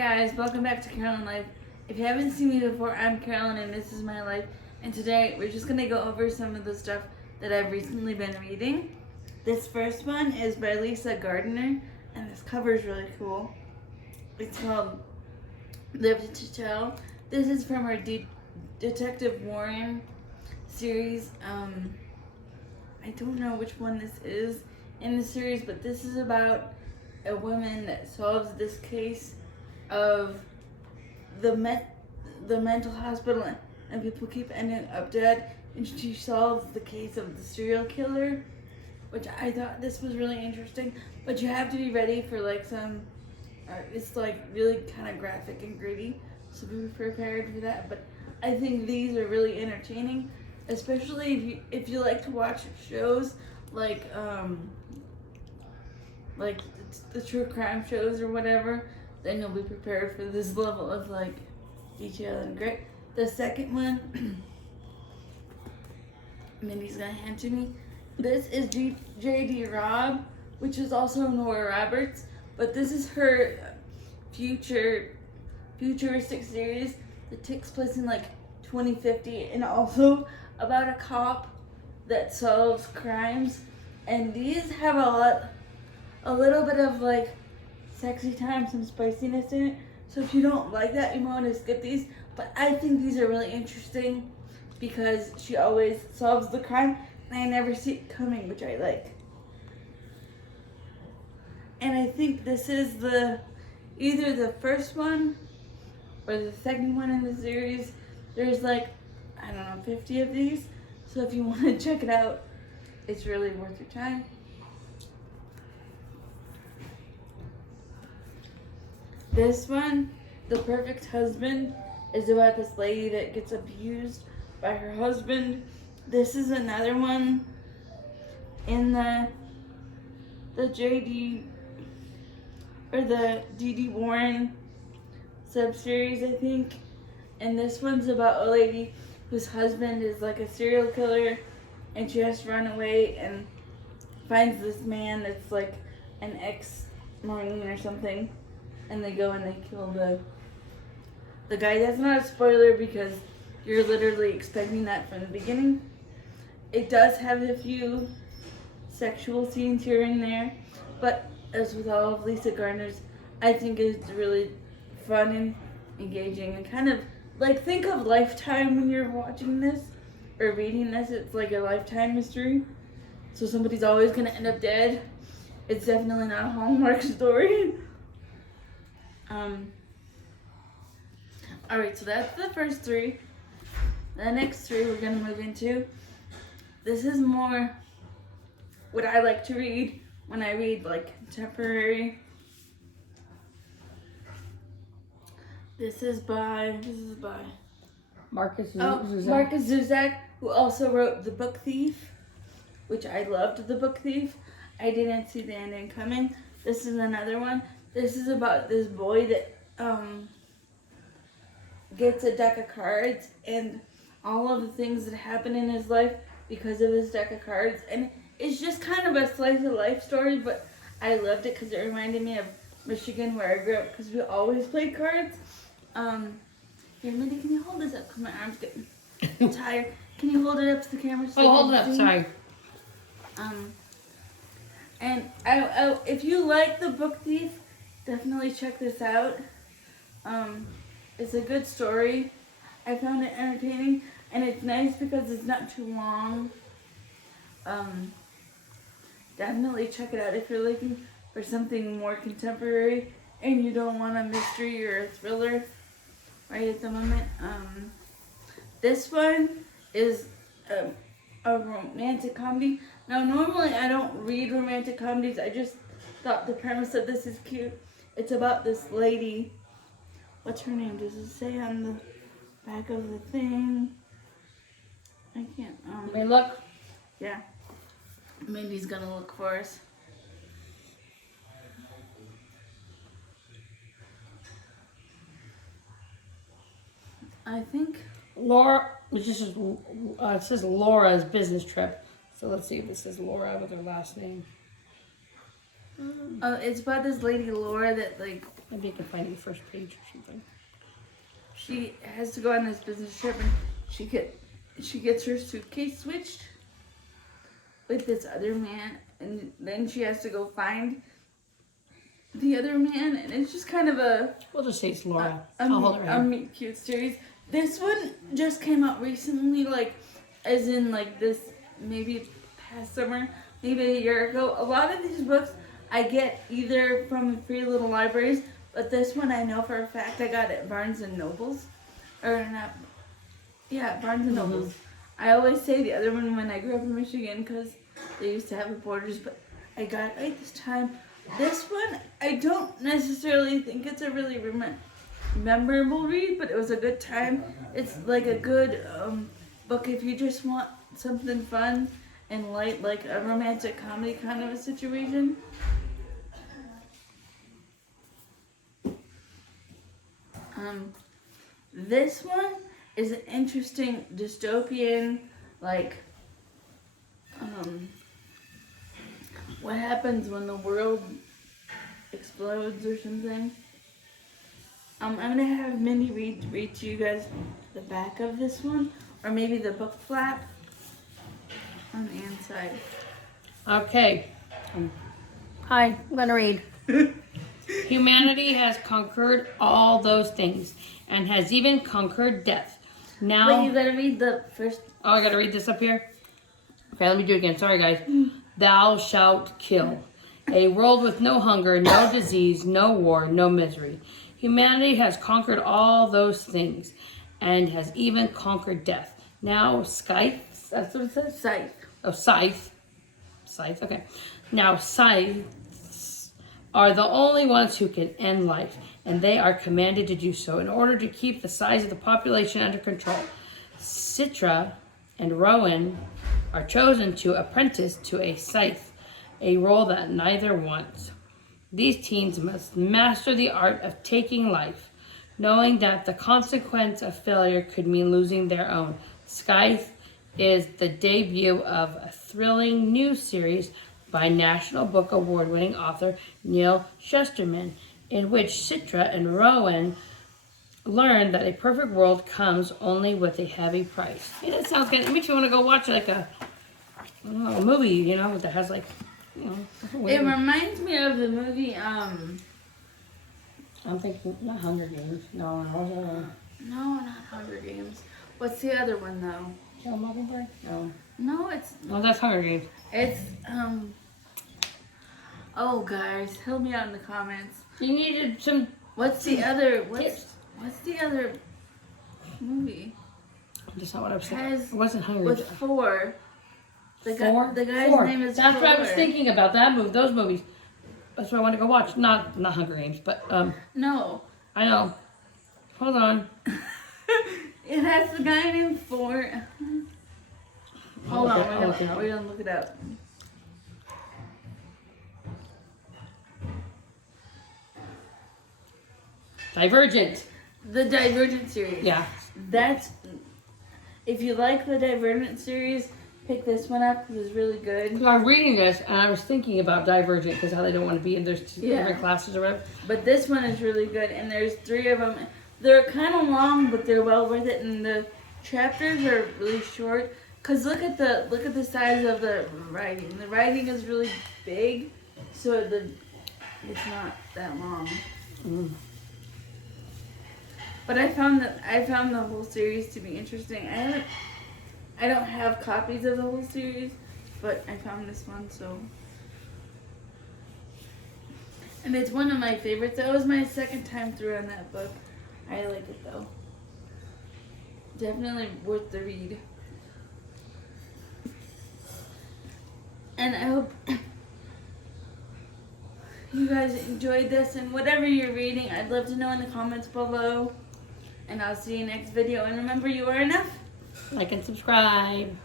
Hey guys, welcome back to Carolyn Life. If you haven't seen me before, I'm Carolyn and this is my life. And today we're just gonna go over some of the stuff that I've recently been reading. This first one is by Lisa Gardner, and this cover is really cool. It's called Live to Tell. This is from her Detective Warren series. I don't know which one this is in the series, but this is about a woman that solves this case of the mental hospital and people keep ending up dead, and she solves the case of the serial killer, which I thought this was really interesting. But you have to be ready for like some it's like really kind of graphic and gritty, so be prepared for that. But I think these are really entertaining, especially if you like to watch shows like the true crime shows or whatever. Then you'll be prepared for this level of like detail and grit. The second one, Mindy's gonna hand to me. This is J.D. Robb, which is also Nora Roberts, but this is her futuristic series that takes place in like 2050, and also about a cop that solves crimes. And these have a little bit of like sexy time, some spiciness in it. So if you don't like that, you might want to skip these. But I think these are really interesting because she always solves the crime and I never see it coming, which I like. And I think this is either the first one or the second one in the series. There's like, I don't know, 50 of these. So if you want to check it out, it's really worth your time. This one, The Perfect Husband, is about this lady that gets abused by her husband. This is another one in the JD or the D.D. Warren sub-series, I think. And this one's about a lady whose husband is like a serial killer, and she has to run away and finds this man that's like an ex-Marine or something. And they go and they kill the guy. That's not a spoiler because you're literally expecting that from the beginning. It does have a few sexual scenes here and there, but as with all of Lisa Gardner's, I think it's really fun and engaging and kind of like, think of Lifetime when you're watching this or reading this. It's like a Lifetime mystery, so somebody's always gonna end up dead. It's definitely not a Hallmark story. Alright, so that's the first three. The next three we're gonna move into. This is more what I like to read when I read like contemporary. This is by Marcus Zusak. Marcus Zusak, who also wrote The Book Thief, which I loved. The Book Thief. I didn't see the ending coming. This is another one. This is about this boy that gets a deck of cards and all of the things that happen in his life because of his deck of cards. And it's just kind of a slice of life story, but I loved it because it reminded me of Michigan, where I grew up, because we always played cards. Here, Mindy, can you hold this up? Because my arm's getting tired. Can you hold it up to the camera? So hold it up, sorry. And if you like The Book Thief, definitely check this out. It's a good story. I found it entertaining, and it's nice because it's not too long. Definitely check it out if you're looking for something more contemporary and you don't want a mystery or a thriller right at the moment. This one is a romantic comedy. Now, normally I don't read romantic comedies. I just thought the premise of this is cute. It's about this lady. What's her name? Does it say on the back of the thing? I can't. May look. Yeah. Mindy's gonna look for us. I think Laura, which is just, it says Laura's business trip. So let's see if this is Laura with her last name. It's about this lady Laura that like Maybe you can find it the first page or something. she has to go on this business trip and she gets her suitcase switched with this other man, and then she has to go find the other man, and it's just kind of We'll just say it's Laura. a I'll hold her hand. meet cute series. This one just came out recently, like as in like this maybe past summer, maybe a year ago. A lot of these books I get either from free little libraries, but this one I know for a fact I got at Barnes and Nobles, or not. Yeah, Barnes and Nobles. I always say the other one when I grew up in Michigan because they used to have it Borders, but I got it right this time. This one, I don't necessarily think it's a really memorable read, but it was a good time. It's like a good book if you just want something fun and light, like a romantic comedy kind of a situation. This one is an interesting dystopian, like, what happens when the world explodes or something. I'm gonna have Mindy read to you guys the back of this one, or maybe the book flap on the inside. Okay. Hi, I'm gonna read. Humanity has conquered all those things and has even conquered death. Now, Wait, you gotta read the first. oh, I gotta read this up here? Okay, let me do it again. Sorry, guys. Thou shalt kill. A world with no hunger, no disease, no war, no misery. Humanity has conquered all those things and has even conquered death. Now, Scythe, that's what it says? Scythe. Oh, Scythe. Scythe, okay. Now, Scythes are the only ones who can end life, and they are commanded to do so in order to keep the size of the population under control. Citra and Rowan are chosen to apprentice to a Scythe, a role that neither wants. These teens must master the art of taking life, knowing that the consequence of failure could mean losing their own. Scythe is the debut of a thrilling new series by National Book Award-winning author Neal Shusterman, in which Citra and Rowan learn that a perfect world comes only with a heavy price. Yeah, that sounds good. It makes you want to go watch like a movie, you know, that has like, you know. It reminds me of the movie, I'm thinking, not Hunger Games. No. no, not Hunger Games. What's the other one though? Kill a Mockingbird? No. No, it's No, that's Hunger Games. It's oh guys, help me out in the comments. You needed some What's the other tips. what's the other movie? That's not what I was thinking. Has It wasn't Hunger with Games. four. The Four? guy's Four. name is That's Four. what I was thinking about. That movie, those movies. That's what I want to go watch. Not Hunger Games, but No. I know. Hold on. It has the guy named Four. Hold on, I'll look it up. we're gonna look it up. Divergent. The Divergent series. Yeah. That's if you like the Divergent series, pick this one up because it's really good. So I was reading this and I was thinking about Divergent because how they don't want to be in those two Yeah. different classes or whatever. But this one is really good, and there's 3 of them. They're kind of long, but they're well worth it, and the chapters are really short. Cause look at the size of the writing. The writing is really big, so it's not that long. Mm. But I found the whole series to be interesting. I don't have copies of the whole series, but I found this one, so. And it's one of my favorites. That was my second time through on that book. I like it though. Definitely worth the read. And I hope you guys enjoyed this, and whatever you're reading, I'd love to know in the comments below. And I'll see you next video. And remember, you are enough. Like and subscribe.